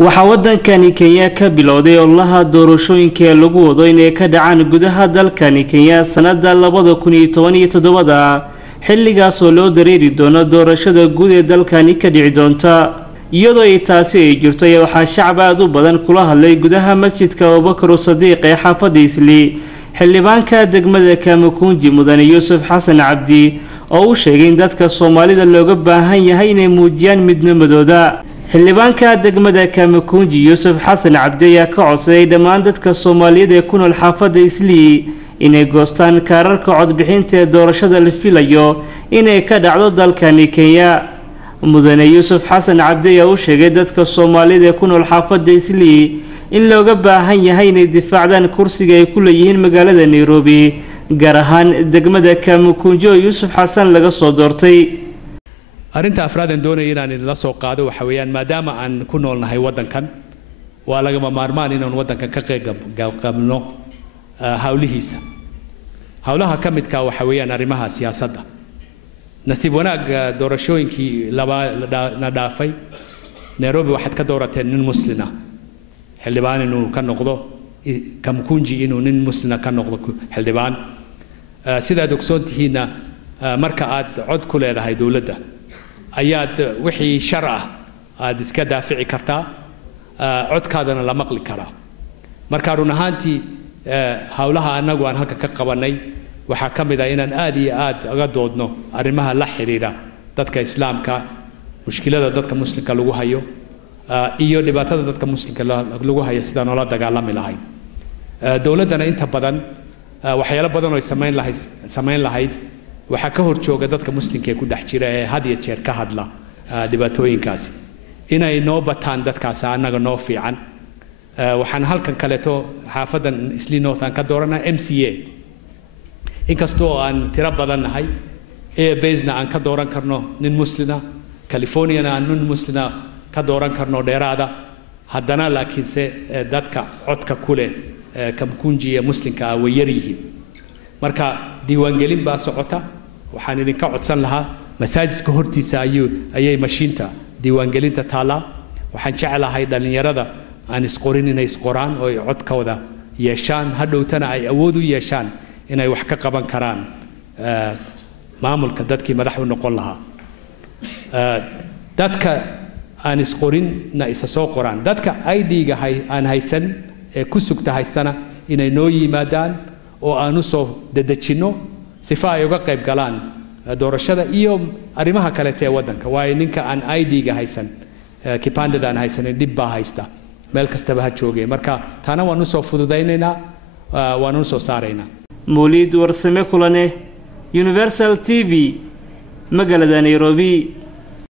waxaa wadankani Kenya ka bilowday ololaha doorashooyinka ee lagu wado inay ka dhacaan gudaha dalkani Kenya sanada 2017 xilligaas oo loo dareeri doono doorashada guud ee dalkani ka dhici doonta iyadoo ay taasi ay jirto waxaa shacab aad u badan kula hadlay gudaha masjidka Abubakar Sadiiq ee xaafadda Isli xildhibaanka degmada Kamukunji Mudane Yuusuf Xasan Cabdi oo uu sheegay in dadka Soomaalida looga baahan yahay inay muujiyaan midnimadooda xildhibaanka degmada Kamukunji Yuusuf Xasan Cabdi ayaa ka codsaday dhammaan dadka Soomaaliyeed ee ku nool xaafadda Isli inay goostaan kaararka codbixinta ee doorashada la filayo inay ka dhacdo dalkani Kenya Mudane Yuusuf Xasan Cabdi ayaa u sheegay dadka Soomaaliyeed ee ku nool xaafadda Isli in looga baahan yahay inay difaacdaan kursiga ay ku leeyihiin magaalada Nairobi gaar ahaan degmada Kamukunji oo Yuusuf Xasan laga soo doortay arinta afraadan doonay inaan la soo qaado waxa weeyaan maadaama aan ku noolnahay wadankan waa laga maarmaan inaan wadankan ka qeyb qabno hawlihiisa hawlaha kamidka waxa weeyaan arimaha siyaasadda nasiib wanaag doorashooyinkii la dhaafay Nairobi waxaad ka doorateen nin muslina xildhibaan inuu ka noqdo Kamukunji inuu nin muslina ka noqdo xildhibaan sidaad ogsoontihiina marka aad cod ku leedahay dawladda ayaad wixii shar ah aad iska daafici kartaa codkaadana la maqli karaa marka run ahaantii hawlaha anagu aan halka ka qabanay waxaa kamid ah inaan aad iyo aad uga doodno arimaha la xiriira dadka islaamka mushkilada dadka muslimka lagu hayo iyo dhibaatada dadka muslimka lagu hayo sida noola dagaalami lahayd dawladana inta badan waxyaalo badan oo sameyn lahayd waxa ka horjooga dadka muslimka ee ku dhex jira ee had iyo jeer ka hadla dhibaatooyinkaasi inay noo bataan dadkaas anaga noo fiican waxaan halkan kaleeto xaafadan Isli North aan ka dooranaa MCA inkastoo aan tiro badan nahay ee baysna aan ka dooran karno nin muslina California aan nin muslina ka dooran karno dheeraada haddana laakiinse dadka codka ku leh Kamukunji ee muslimka way yar yihiin marka diiwaangelin baa socota waxaan idinka codsan lahaa masaajidka hortiisa ayay mashiinta diiwaangelinta taala waxaan jecelahay dhalinyarada aan isqorin inay isqoraan oo ay codkooda yeeshaan hadhowtana ay awood u yeeshaan inay wax ka qaban karaan maamulka dadkii madax u noqon lahaa dadka aan isqorinna isa soo qoraan dadka ID-ga aan haysan ee ku sugta haystana inay noo yimaadaan oo aan u soo dadajino sifa ay uga qayb galaan doorashada iyo arimaha kale ee wadanka waayo ninka aan ID-ga haysan kipandada aan haysan dib baa haysta meel kastaba ha joogay marka taana waan u soo fududaynaynaa waan u soo saaraynaa Moolid Warsame Kulane Universal TV magaalada Nairobi